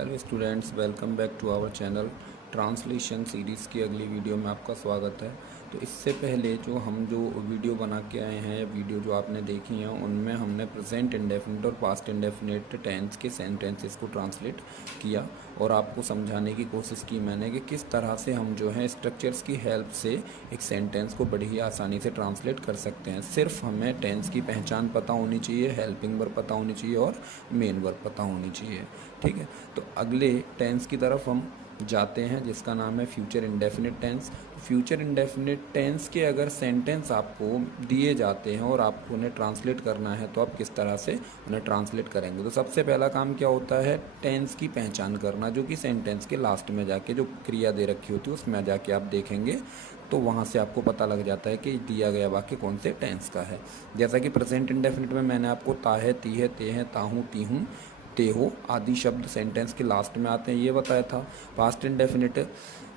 Hello students, welcome back to our channel. Translation series की अगली video में आपका स्वागत है। तो इससे पहले जो वीडियो बना के आए हैं या वीडियो जो आपने देखी हैं उनमें हमने प्रेजेंट इंडेफिनिट और पास्ट इंडेफिनिट टेंस के सेंटेंसेस को ट्रांसलेट किया और आपको समझाने की कोशिश की मैंने कि किस तरह से हम जो है स्ट्रक्चर्स की हेल्प से एक सेंटेंस को बड़ी ही आसानी से ट्रांसलेट कर सकते हैं। सिर्फ हमें टेंस की पहचान पता होनी चाहिए, हेल्पिंग वर्ब पता होनी चाहिए और मेन वर्ब पता होनी चाहिए। ठीक है, तो अगले टेंस की तरफ हम जाते हैं जिसका नाम है future indefinite tense. Future indefinite tense के अगर सेंटेंस आपको दिए जाते हैं और आपको उन्हें ट्रांसलेट करना है तो आप किस तरह से उन्हें ट्रांसलेट करेंगे। तो सबसे पहला काम क्या होता है, टेंस की पहचान करना, जो कि सेंटेंस के लास्ट में जाके जो क्रिया दे रखी होती है उसमें जाके आप देखेंगे तो वहाँ से आपको पता लग जाता है कि दिया गया वाक्य कौन से टेंस का है। जैसा कि प्रेजेंट इंडेफिनिट में मैंने आपको ता है, ती है, ते हैं, ताहूँ, ती हूँ, ते हो आदि शब्द सेंटेंस के लास्ट में आते हैं, ये बताया था। पास्ट इंडेफिनिट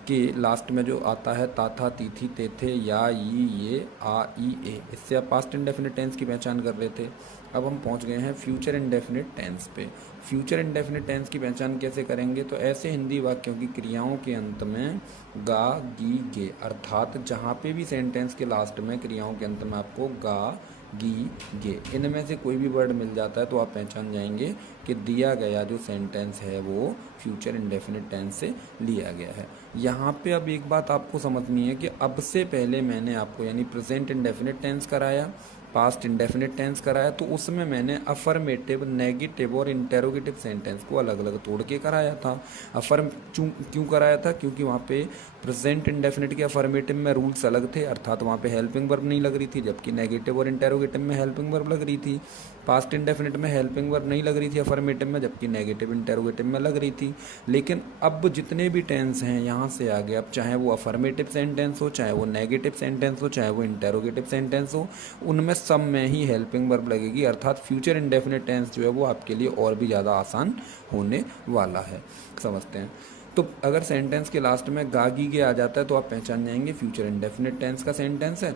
के लास्ट में जो आता है ता था, ती थी, ते थे, या, ये, आ, ई, ए, इससे आप पास्ट इंडेफिनिट टेंस की पहचान कर रहे थे। अब हम पहुंच गए हैं फ्यूचर इंडेफिनिट टेंस पे। फ्यूचर इंडेफिनिट टेंस की पहचान कैसे करेंगे, तो ऐसे हिंदी वाक्यों की क्रियाओं के अंत में गा, गी, गे, अर्थात जहाँ पे भी सेंटेंस के लास्ट में क्रियाओं के अंत में आपको गा, गी, गे, इनमें से कोई भी वर्ड मिल जाता है तो आप पहचान जाएंगे कि दिया गया जो सेंटेंस है वो फ्यूचर इंडेफिनिट टेंस से लिया गया है। यहाँ पे अब एक बात आपको समझनी है कि अब से पहले मैंने आपको यानी प्रेजेंट इंडेफिनिट टेंस कराया, पास्ट इंडेफिनिट टेंस कराया, तो उसमें मैंने अफर्मेटिव, नेगेटिव और इंटेरोगेटिव सेंटेंस को अलग अलग तोड़ के कराया था। अफर्म क्यों कराया था, क्योंकि वहाँ पे प्रेजेंट इंडेफिनिट के अफर्मेटिव में रूल्स अलग थे, अर्थात वहाँ पे हेल्पिंग वर्ब नहीं लग रही थी, जबकि नेगेटिव और इंटेरोगेटिव में हेल्पिंग वर्ब लग रही थी। पास्ट इंडेफिनिट में हेल्पिंग वर्ब नहीं लग रही थी अफर्मेटिव में, जबकि नेगेटिव इंटेरोगेटिव में लग रही थी। लेकिन अब जितने भी टेंस हैं यहाँ से आगे, अब चाहे वो अफर्मेटिव सेंटेंस हो, चाहे वो नेगेटिव सेंटेंस हो, चाहे वो इंटेरोगेटिव सेंटेंस हो, उनमें सब में ही हेल्पिंग वर्ब लगेगी, अर्थात फ्यूचर इंडेफिनिट टेंस जो है वो आपके लिए और भी ज़्यादा आसान होने वाला है। समझते हैं। तो अगर सेंटेंस के लास्ट में गा, गी, गे आ जाता है तो आप पहचान जाएंगे फ्यूचर इंडेफिनिट टेंस का सेंटेंस है।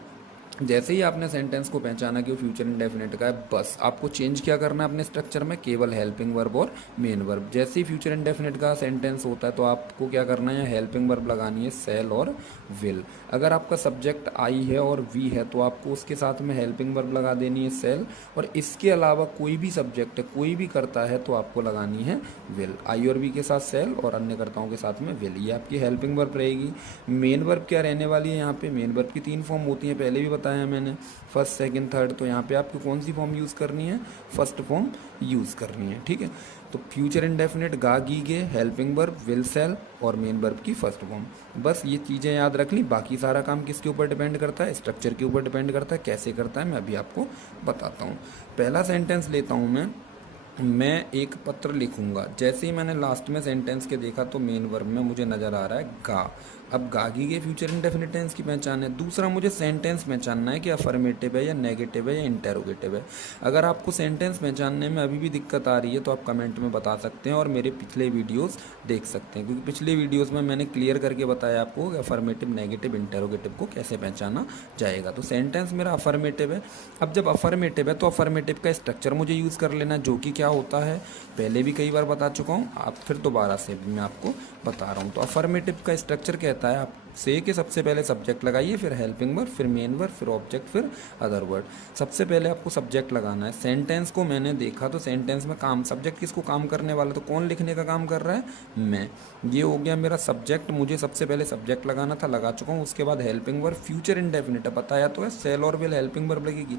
जैसे ही आपने सेंटेंस को पहचाना कि वो फ्यूचर इंडेफिनिट का है, बस आपको चेंज क्या करना है अपने स्ट्रक्चर में, केवल हेल्पिंग वर्ब और मेन वर्ब। जैसे ही फ्यूचर इंडेफिनिट का सेंटेंस होता है तो आपको क्या करना है, हेल्पिंग वर्ब लगानी है सेल और विल। अगर आपका सब्जेक्ट आई है और वी है तो आपको उसके साथ में हेल्पिंग वर्ब लगा देनी है सेल, और इसके अलावा कोई भी सब्जेक्ट है, कोई भी करता है तो आपको लगानी है विल। आई और वी के साथ सेल और अन्य कर्ताओं के साथ में विल, ये आपकी हेल्पिंग वर्ब रहेगी। मेन वर्ब क्या रहने वाली है यहाँ पे, मेन वर्ब की 3 फॉर्म होती है, पहले भी बताया मैंने, फर्स्ट, सेकंड, थर्ड। तो यहाँ पे आपको कौन सी फॉर्म यूज़ करनी है, फर्स्ट फॉर्म यूज़ करनी है। ठीक है, तो फ्यूचर इंडेफिनिट गा, गी, गे, हेल्पिंग वर्ब, विल, सेल और मेन वर्ब की फर्स्ट फॉर्म। बस ये चीज़ें याद रख ली। बाकी सारा काम किसके ऊपर डिपेंड करता है, स्ट्रक्चर के ऊपर डिपेंड करता है। कैसे करता है मैं अभी आपको बताता हूँ। पहला सेंटेंस लेता हूँ मैं एक पत्र लिखूंगा। जैसे ही मैंने लास्ट में सेंटेंस के देखा तो मेन वर्ब में मुझे नज़र आ रहा है गा। अब गागी के फ्यूचर इंडेफिनिट टेंस की पहचान है। दूसरा, मुझे सेंटेंस पहचानना है कि अफर्मेटिव है या नेगेटिव है या इंटेरोगेटिव है। अगर आपको सेंटेंस पहचानने में अभी भी दिक्कत आ रही है तो आप कमेंट में बता सकते हैं और मेरे पिछले वीडियोस देख सकते हैं, क्योंकि पिछले वीडियोस में मैंने क्लियर करके बताया आपको कि अफर्मेटिव, नेगेटिव, इंटेरोगेटिव को कैसे पहचाना जाएगा। तो सेंटेंस मेरा अफर्मेटिव है। अब जब अफर्मेटिव है तो अफर्मेटिव का स्ट्रक्चर मुझे यूज़ कर लेना, जो कि क्या होता है पहले भी कई बार बता चुका हूँ, आप फिर दोबारा से मैं आपको बता रहा हूँ। तो अफर्मेटिव का स्ट्रक्चर कहता है आपसे कि सबसे पहले सब्जेक्ट लगाइए, फिर हेल्पिंग वर्ब, फिर मेन वर्ब, फिर ऑब्जेक्ट, फिर अदर वर्ड। सबसे पहले आपको सब्जेक्ट लगाना है। सेंटेंस को मैंने देखा तो सेंटेंस में काम, सब्जेक्ट किसको काम करने वाला, तो कौन लिखने का काम कर रहा है, मैं। ये हो गया मेरा सब्जेक्ट, मुझे सबसे पहले सब्जेक्ट लगाना था, लगा चुका हूँ। उसके बाद हेल्पिंग वर्ब, फ्यूचर इंडेफिनिट बताया तो है, सेल और विल, हेल्पिंग वर्ब लगेगी।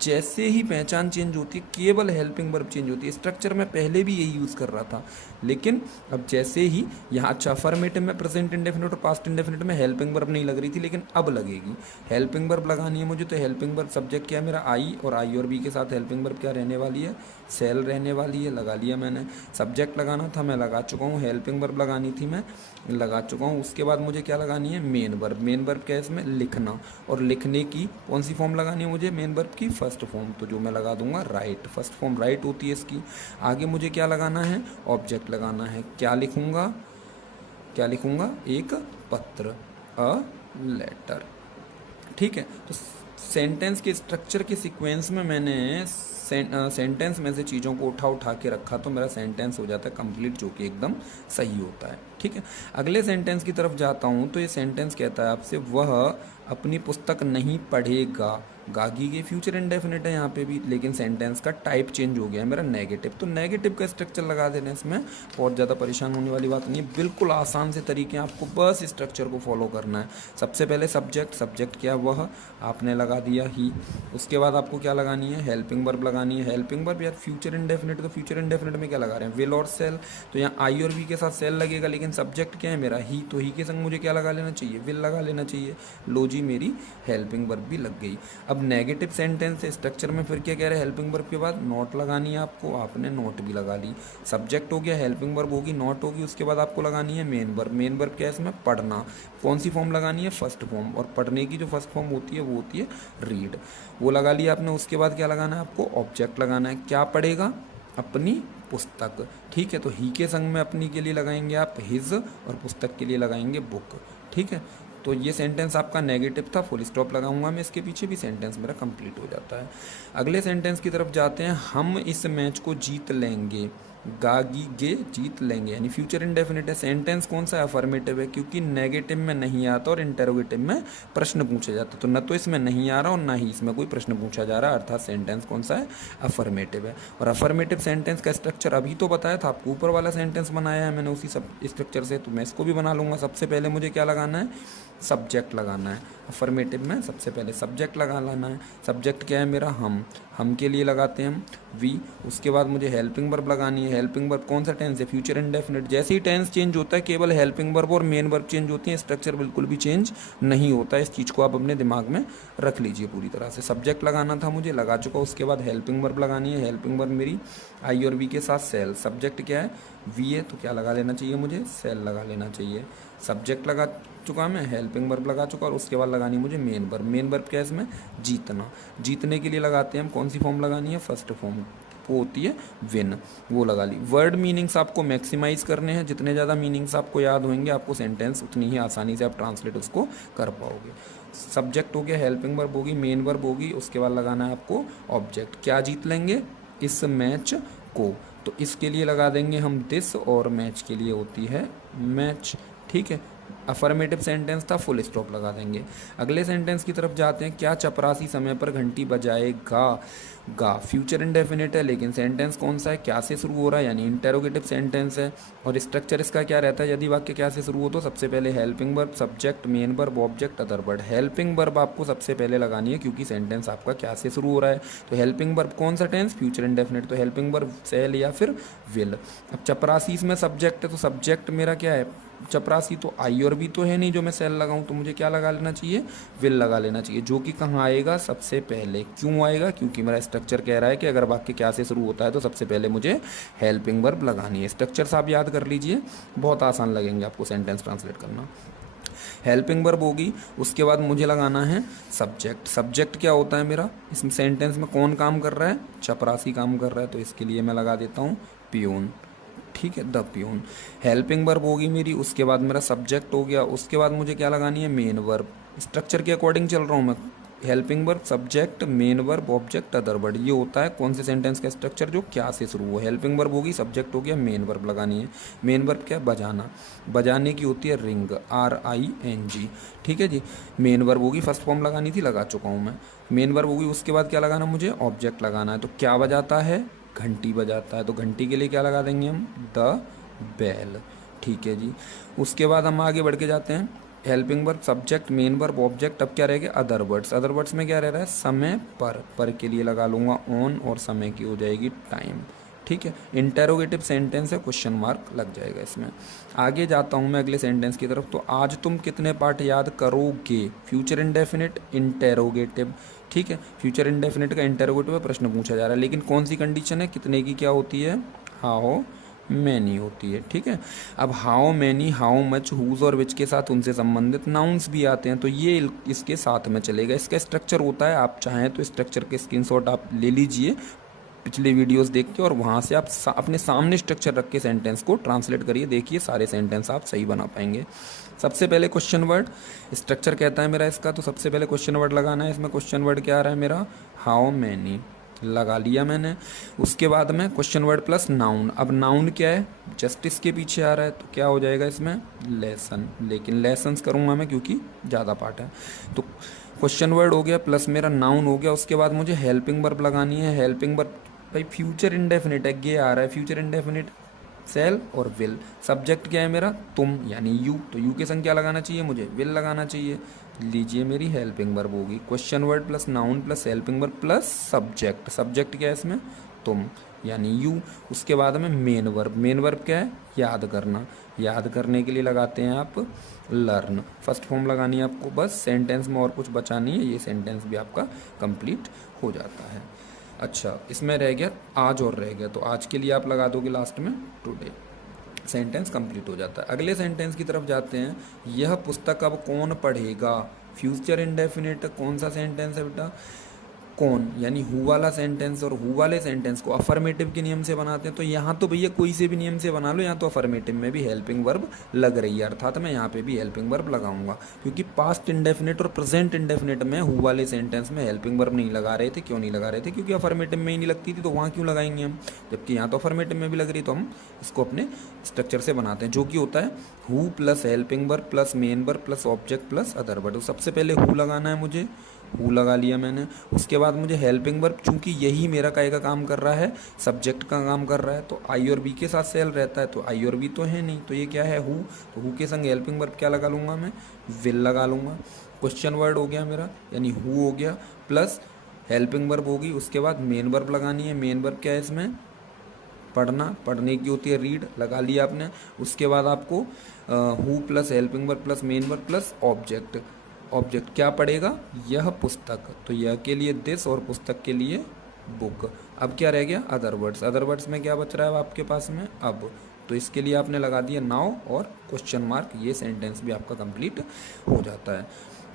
जैसे ही पहचान चेंज होती है केवल हेल्पिंग वर्ब चेंज होती है। स्ट्रक्चर में पहले भी यही यूज़ कर रहा था, लेकिन अब जैसे ही यहाँ अच्छा अफर्मेटिव में प्रेजेंट इंडेफिनिट और पास्ट इंडेफिनिट में हेल्पिंग वर्ब नहीं लग रही थी, लेकिन अब लगेगी। हेल्पिंग वर्ब लगानी है मुझे, तो हेल्पिंग वर्ब सब्जेक्ट क्या है मेरा आई, और आई और बी के साथ हेल्पिंग वर्ब क्या रहने वाली है, सेल रहने वाली है। लगा लिया मैंने। सब्जेक्ट लगाना था, मैं लगा चुका हूँ। हेल्पिंग वर्ब लगानी थी, मैं लगा चुका हूँ। उसके बाद मुझे क्या लगानी है, मेन वर्ब। मेन वर्ब क्या है इसमें, लिखना, और लिखने की कौन सी फॉर्म लगानी है मुझे, मेन वर्ब की फर्स्ट फॉर्म, तो जो मैं लगा दूंगा राइट। फर्स्ट फॉर्म राइट होती है इसकी। आगे मुझे क्या लगाना है, ऑब्जेक्ट लगाना है। क्या लिखूंगा, क्या लिखूंगा, एक पत्र, अ लेटर। ठीक है, तो सेंटेंस के स्ट्रक्चर के सीक्वेंस में मैंने सेंटेंस में से चीज़ों को उठा के रखा तो मेरा सेंटेंस हो जाता है कंप्लीट, जो कि एकदम सही होता है। ठीक है, अगले सेंटेंस की तरफ जाता हूँ। तो ये सेंटेंस कहता है आपसे, वह अपनी पुस्तक नहीं पढ़ेगा। गागी के फ्यूचर इंडेफिनिट है यहाँ पे भी, लेकिन सेंटेंस का टाइप चेंज हो गया है मेरा नेगेटिव। तो नेगेटिव का स्ट्रक्चर लगा देना, इसमें बहुत ज़्यादा परेशान होने वाली बात नहीं है, बिल्कुल आसान से तरीके हैं, आपको बस स्ट्रक्चर को फॉलो करना है। सबसे पहले सब्जेक्ट, सब्जेक्ट क्या, वह आपने लगा दिया ही। उसके बाद आपको क्या लगानी है, हेल्पिंग वर्ब लगानी है। हेल्पिंग वर्ब यार फ्यूचर इंडेफिनिट, तो फ्यूचर इंडेफिनिट में क्या लगा रहे हैं, विल और सेल। तो यहाँ आई और वी के साथ सेल लगेगा, लेकिन सब्जेक्ट क्या है मेरा, ही। तो ही के संग मुझे क्या लगा लेना चाहिए, विल लगा लेना चाहिए। लो जी, मेरी हेल्पिंग वर्ब भी लग गई। अब नेगेटिव सेंटेंस स्ट्रक्चर में फिर क्या कह रहे हैं, हेल्पिंग वर्ब के बाद नॉट लगानी है आपको, आपने नॉट भी लगा ली। सब्जेक्ट हो गया, हेल्पिंग वर्ब होगी, नॉट होगी, उसके बाद आपको लगानी है मेन वर्ब। मेन वर्ब क्या है इसमें, पढ़ना। कौन सी फॉर्म लगानी है, फर्स्ट फॉर्म। और पढ़ने की जो फर्स्ट फॉर्म होती है वो होती है रीड, वो लगा लिया आपने। उसके बाद क्या लगाना है आपको, ऑब्जेक्ट लगाना है। क्या पढ़ेगा, अपनी पुस्तक। ठीक है, तो ही के संग में अपनी के लिए लगाएंगे आप हिज, और पुस्तक के लिए लगाएंगे बुक। ठीक है, तो ये सेंटेंस आपका नेगेटिव था, फुल स्टॉप लगाऊंगा मैं इसके पीछे भी, सेंटेंस मेरा कंप्लीट हो जाता है। अगले सेंटेंस की तरफ जाते हैं। हम इस मैच को जीत लेंगे। गागी गे जीत लेंगे, यानी फ्यूचर इंडेफिनिट है। सेंटेंस कौन सा है, अफर्मेटिव है, क्योंकि नेगेटिव में नहीं आता और इंटेरोगेटिव में प्रश्न पूछा जाता। तो न तो इसमें नहीं आ रहा और ना ही इसमें कोई प्रश्न पूछा जा रहा, अर्थात सेंटेंस कौन सा है, अफर्मेटिव है। और अफर्मेटिव सेंटेंस का स्ट्रक्चर अभी तो बताया था आपको, ऊपर वाला सेंटेंस बनाया है मैंने उसी सब स्ट्रक्चर से, तो मैं इसको भी बना लूँगा। सबसे पहले मुझे क्या लगाना है, सब्जेक्ट लगाना है। अफर्मेटिव में सबसे पहले सब्जेक्ट लगा लाना है। सब्जेक्ट क्या है मेरा, हम के लिए लगाते हैं हम वी। उसके बाद मुझे हेल्पिंग वर्ब लगानी है। हेल्पिंग वर्ब कौन सा टेंस है, फ्यूचर इंडेफिनिट। जैसे ही टेंस चेंज होता है केवल हेल्पिंग वर्ब और मेन वर्ब चेंज होती है, स्ट्रक्चर बिल्कुल भी चेंज नहीं होता है। इस चीज़ को आप अपने दिमाग में रख लीजिए पूरी तरह से। सब्जेक्ट लगाना था मुझे, लगा चुका। उसके बाद हेल्पिंग वर्ब लगानी है। हेल्पिंग वर्ब मेरी आई और वी के साथ सेल। सब्जेक्ट क्या है, वी है, तो क्या लगा लेना चाहिए मुझे, सेल लगा लेना चाहिए। सब्जेक्ट लगा चुका मैं, हेल्पिंग वर्ब लगा चुका, और उसके बाद लगानी मुझे मेन वर्ब। मेन वर्ब क्या है इसमें, जीतना। जीतने के लिए लगाते हैं हम, कौन सी फॉर्म लगानी है, फर्स्ट फॉर्म, वो होती है विन, वो लगा ली। वर्ड मीनिंग्स आपको मैक्सिमाइज करने हैं, जितने ज़्यादा मीनिंग्स आपको याद होंगे आपको सेंटेंस उतनी ही आसानी से आप ट्रांसलेट उसको कर पाओगे। सब्जेक्ट हो गया, हेल्पिंग वर्ब होगी, मेन वर्ब होगी, उसके बाद लगाना है आपको ऑब्जेक्ट। क्या जीत लेंगे, इस मैच को, तो इसके लिए लगा देंगे हम दिस, और मैच के लिए होती है मैच। ठीक है, अफर्मेटिव सेंटेंस था, फुल स्टॉप लगा देंगे। अगले सेंटेंस की तरफ जाते हैं। क्या चपरासी समय पर घंटी बजाएगा। गा फ्यूचर इंडेफिनिट है, लेकिन सेंटेंस कौन सा है, क्या से शुरू हो रहा है, यानी इंटेरोगेटिव सेंटेंस है। और स्ट्रक्चर इसका क्या रहता है, यदि वाक्य क्या से शुरू हो तो सबसे पहले helping verb, subject, main verb, object, other word. Helping verb आपको सबसे पहले लगानी है, क्योंकि सेंटेंस आपका क्या से शुरू हो रहा है। तो हेल्पिंग वर्ब कौन सा टेंस, फ्यूचर इंडेफिनिट, तो हेल्पिंग वर्ब सेल या फिर विल। अब चपरासी इसमें सब्जेक्ट है, तो सब्जेक्ट मेरा क्या है, चपरासी। तो आई और भी तो है नहीं जो मैं सेल लगाऊं, तो मुझे क्या लगा लेना चाहिए, विल लगा लेना चाहिए, जो कि कहाँ आएगा, सबसे पहले। क्यों आएगा, क्योंकि मेरा स्ट्रक्चर कह रहा है कि अगर वाक्य क्या से शुरू होता है तो सबसे पहले मुझे हेल्पिंग वर्ब लगानी है। स्ट्रक्चर आप याद कर लीजिए, बहुत आसान लगेंगे आपको सेंटेंस ट्रांसलेट करना। हेल्पिंग वर्ब होगी, उसके बाद मुझे लगाना है सब्जेक्ट। सब्जेक्ट क्या होता है मेरा, इस सेंटेंस में कौन काम कर रहा है, चपरासी काम कर रहा है, तो इसके लिए मैं लगा देता हूँ पियून। ठीक है, द पियून। हेल्पिंग वर्ब होगी मेरी, उसके बाद मेरा सब्जेक्ट हो गया, उसके बाद मुझे क्या लगानी है, मेन वर्ब। स्ट्रक्चर के अकॉर्डिंग चल रहा हूँ मैं, helping verb, subject, main verb, object, other word. ये होता है कौन से सेंटेंस का स्ट्रक्चर, जो क्या से शुरू हो। हेल्पिंग वर्ब होगी, सब्जेक्ट हो गया, मेन वर्ब लगानी है। मेन वर्ब क्या है, बजाना। बजाने की होती है रिंग, RING। ठीक है जी। मेन वर्ब होगी, फर्स्ट फॉर्म लगानी थी, लगा चुका हूँ मैं। मेन वर्ब होगी, उसके बाद क्या लगाना मुझे, ऑब्जेक्ट लगाना है। तो क्या बजाता है, घंटी बजाता है, तो घंटी के लिए क्या लगा देंगे हम, द बेल। ठीक है जी। उसके बाद हम आगे बढ़ के जाते हैं। Helping verb, subject, main verb, object. अब क्या रहेगा, अदर वर्ड्स। अदर वर्ड्स में क्या रह रहा है, समय पर के लिए लगा लूँगा ऑन, और समय की हो जाएगी टाइम। ठीक है, इंटेरोगेटिव सेंटेंस है, क्वेश्चन मार्क लग जाएगा इसमें। आगे जाता हूँ मैं अगले सेंटेंस की तरफ। तो आज तुम कितने पाठ याद करोगे, फ्यूचर इंडेफिनिट, इंटेरोगेटिव। ठीक है, फ्यूचर इंडेफिनिट का इंटेरोगेटिव है, प्रश्न पूछा जा रहा है, लेकिन कौन सी कंडीशन है, कितने की क्या होती है, हाउ मैनी होती है। ठीक है, अब how many, how much, whose और विच के साथ उनसे संबंधित नाउन्स भी आते हैं, तो ये इसके साथ में चलेगा। इसका स्ट्रक्चर होता है, आप चाहें तो स्ट्रक्चर के स्क्रीनशॉट आप ले लीजिए पिछले वीडियोस देख के, और वहाँ से आप अपने सामने स्ट्रक्चर रख के सेंटेंस को ट्रांसलेट करिए, देखिए सारे सेंटेंस आप सही बना पाएंगे। सबसे पहले क्वेश्चन वर्ड, स्ट्रक्चर कहता है मेरा इसका, तो सबसे पहले क्वेश्चन वर्ड लगाना है। इसमें क्वेश्चन वर्ड क्या आ रहा है मेरा, हाउ मैनी। लगा लिया मैंने। उसके बाद में क्वेश्चन वर्ड प्लस नाउन। अब नाउन क्या है, जस्ट इसके पीछे आ रहा है, तो क्या हो जाएगा इसमें लेसन, लेकिन लेसन्स करूँगा मैं क्योंकि ज़्यादा पार्ट है। तो क्वेश्चन वर्ड हो गया प्लस मेरा नाउन हो गया। उसके बाद मुझे हेल्पिंग वर्ब लगानी है। हेल्पिंग वर्ब भाई फ्यूचर इंडेफिनिट है, ये आ रहा है फ्यूचर इंडेफिनिट, सेल और विल। सब्जेक्ट क्या है मेरा, तुम यानी यू, तो यू के संग क्या लगाना चाहिए मुझे, विल लगाना चाहिए। लीजिए मेरी हेल्पिंग वर्ब होगी question word plus noun plus helping verb plus subject. Subject क्या है इसमें, तुम यानी यू। उसके बाद में मेन वर्ब। मेन वर्ब क्या है, याद करना। याद करने के लिए लगाते हैं आप लर्न। फर्स्ट फॉर्म लगानी है आपको, बस सेंटेंस में और कुछ बचा नहीं है, ये सेंटेंस भी आपका कंप्लीट हो जाता है। अच्छा, इसमें रह गया आज और रह गया, तो आज के लिए आप लगा दोगे लास्ट में टुडे। सेंटेंस कंप्लीट हो जाता है। अगले सेंटेंस की तरफ जाते हैं। यह पुस्तक अब कौन पढ़ेगा। फ्यूचर इंडेफिनिट कौन सा सेंटेंस है बेटा, कौन यानी हु वाला सेंटेंस, और हु वाले सेंटेंस को अफर्मेटिव के नियम से बनाते हैं। तो यहाँ तो भैया कोई से भी नियम से बना लो, यहाँ तो अफर्मेटिव में भी हेल्पिंग वर्ब लग रही है, अर्थात मैं यहाँ पे भी हेल्पिंग वर्ब लगाऊंगा, क्योंकि पास्ट इंडेफिनिट और प्रेजेंट इंडेफिनिट में हु वाले सेंटेंस में हेल्पिंग वर्ब नहीं लगा रहे थे। क्यों नहीं लगा रहे थे, क्योंकि अफर्मेटिव में ही नहीं लगती थी, तो वहाँ क्यों लगाएंगे हम, जबकि यहाँ तो अफर्मेटिव में भी लग रही, तो हम इसको अपने स्ट्रक्चर से बनाते हैं, जो कि होता है who plus helping verb plus main verb plus object plus other verb. तो सबसे पहले हु लगाना है मुझे, हु लगा लिया मैंने। उसके बाद मुझे हेल्पिंग वर्ब, चूंकि यही मेरा काय का काम कर रहा है, सब्जेक्ट का काम कर रहा है, तो आई और बी के साथ सेल रहता है, तो आई और बी तो है नहीं, तो ये क्या है हु। तो हु के संग हेल्पिंग वर्ब क्या लगा लूँगा मैं, विल लगा लूँगा। क्वेश्चन वर्ड हो गया मेरा, यानी हु हो गया, प्लस हेल्पिंग वर्ब होगी। उसके बाद मेन वर्ब लगानी है। मेन वर्ब क्या है इसमें, पढ़ना, पढ़ने की होती है रीड, लगा लिया आपने। उसके बाद आपको who plus helping verb plus main verb plus object. Object क्या पढ़ेगा, यह पुस्तक, तो यह के लिए दिस और पुस्तक के लिए बुक। अब क्या रह गया, अदर वर्ड्स। अदर वर्ड्स में क्या बच रहा है आपके पास में अब, तो इसके लिए आपने लगा दिया नाउ और क्वेश्चन मार्क। ये सेंटेंस भी आपका कंप्लीट हो जाता है।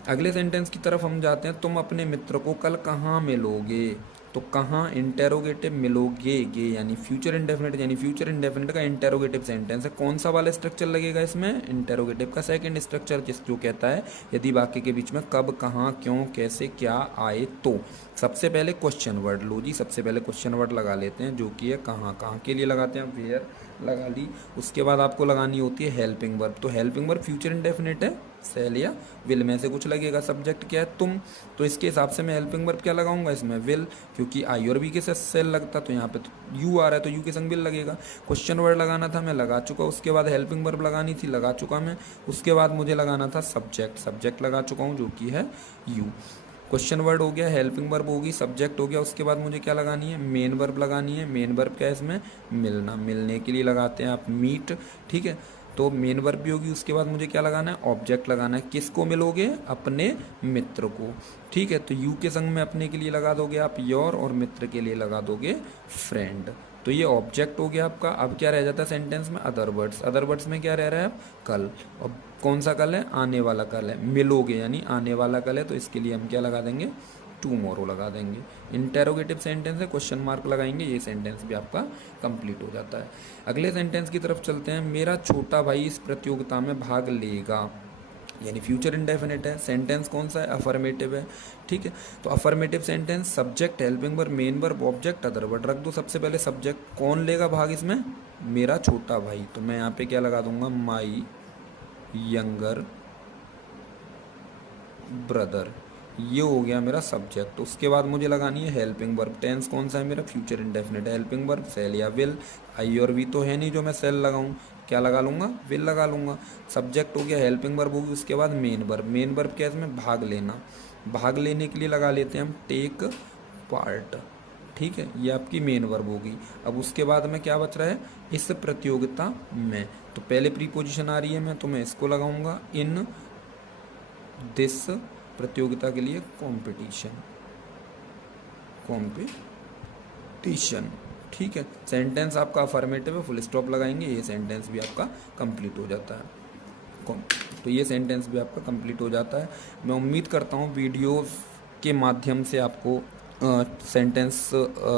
अगले सेंटेंस की तरफ हम जाते हैं। तुम अपने मित्र को कल कहाँ मिलोगे। तो कहाँ इंटेरोगेटिव, मिलोगे गे यानी फ्यूचर इंडेफिनिट, यानी फ्यूचर इंडेफिनिट का इंटेरोगेटिव सेंटेंस है। कौन सा वाला स्ट्रक्चर लगेगा इसमें, इंटेरोगेटिव का सेकंड स्ट्रक्चर, जो कहता है यदि वाक्य के बीच में कब, कहाँ, क्यों, कैसे, क्या आए तो। सबसे पहले क्वेश्चन वर्ड लो जी, सबसे पहले क्वेश्चन वर्ड लगा लेते हैं, जो कि है कहाँ। कहाँ के लिए लगाते हैं, वेयर लगा ली। उसके बाद आपको लगानी होती है हेल्पिंग वर्ब। तो हेल्पिंग वर्ब फ्यूचर इंडेफिनिट है, सेल या विल में से कुछ लगेगा। सब्जेक्ट क्या है, तुम, तो इसके हिसाब से मैं हेल्पिंग वर्ब क्या लगाऊंगा इसमें, विल, क्योंकि आई और बी के साथ सेल लगता, तो यहाँ पे तो यू आ रहा है, तो यू के संग विल लगेगा। क्वेश्चन वर्ड लगाना था, मैं लगा चुका। उसके बाद हेल्पिंग वर्ब लगानी थी, लगा चुका मैं। उसके बाद मुझे लगाना था सब्जेक्ट, सब्जेक्ट लगा चुका हूँ, जो कि है यू। क्वेश्चन वर्ड हो गया, हेल्पिंग वर्ब होगी, सब्जेक्ट हो गया। उसके बाद मुझे क्या लगानी है, मेन वर्ब लगानी है। मेन वर्ब क्या है इसमें, मिलना, मिलने के लिए लगाते हैं आप मीट, ठीक है। तो मेन वर्ब भी होगी। उसके बाद मुझे क्या लगाना है, ऑब्जेक्ट लगाना है। किसको मिलोगे, अपने मित्र को, ठीक है। तो यू के संग में अपने के लिए लगा दोगे आप योर, और मित्र के लिए लगा दोगे फ्रेंड। तो ये ऑब्जेक्ट हो गया आपका। अब क्या रह जाता है सेंटेंस में, अदर वर्ड्स। अदर वर्ड्स में क्या रह रहा है, कल। और कौन सा कल है, आने वाला कल है। मिलोगे यानी आने वाला कल है, तो इसके लिए हम क्या लगा देंगे, टुमारो लगा देंगे। इंटेरोगेटिव सेंटेंस है, क्वेश्चन मार्क लगाएंगे, ये सेंटेंस भी आपका कंप्लीट हो जाता है। अगले सेंटेंस की तरफ चलते हैं। मेरा छोटा भाई इस प्रतियोगिता में भाग लेगा, यानी फ्यूचर इंडेफिनिट है। सेंटेंस कौन सा है, अफर्मेटिव है, ठीक है। तो affirmative sentence, subject, helping verb, main verb, object, other word रख दो। सबसे पहले सब्जेक्ट, कौन लेगा भाग इसमें, मेरा छोटा भाई, तो मैं यहाँ पे क्या लगा दूंगा, माई यंगर ब्रदर। ये हो गया मेरा सब्जेक्ट। उसके बाद मुझे लगानी है हेल्पिंग वर्ब। टेंस कौन सा है मेरा, future indefinite. Helping verb shall या विल, आई और वी तो है नहीं जो मैं सेल लगाऊं, क्या लगा लूँगा, विल लगा लूँगा। सब्जेक्ट हो गया, हेल्पिंग वर्ब होगी। उसके बाद मेन वर्ब। मेन वर्ब क्या है इसमें, भाग लेना। भाग लेने के लिए लगा लेते हैं हम टेक पार्ट, ठीक है। ये आपकी मेन वर्ब होगी। अब उसके बाद में क्या बच रहा है, इस प्रतियोगिता में। तो पहले प्रीपोजिशन आ रही है मैं, तो मैं इसको लगाऊंगा इन दिस, प्रतियोगिता के लिए कॉम्पिटिशन, कॉम्पिटिशन, ठीक है। सेंटेंस आपका अफर्मेटिव है, फुल स्टॉप लगाएंगे, ये सेंटेंस भी आपका कंप्लीट हो जाता है। तो ये सेंटेंस भी आपका कंप्लीट हो जाता है। मैं उम्मीद करता हूँ वीडियोस के माध्यम से आपको सेंटेंस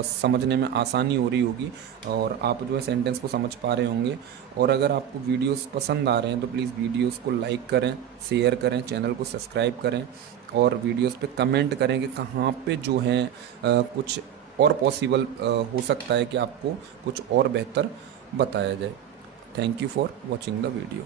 समझने में आसानी हो रही होगी, और आप जो है सेंटेंस को समझ पा रहे होंगे। और अगर आपको वीडियोस पसंद आ रहे हैं तो प्लीज़ वीडियोस को लाइक करें, शेयर करें, चैनल को सब्सक्राइब करें, और वीडियोस पे कमेंट करें कि कहाँ पे जो है कुछ और पॉसिबल हो सकता है कि आपको कुछ और बेहतर बताया जाए। Thank you for watching the video.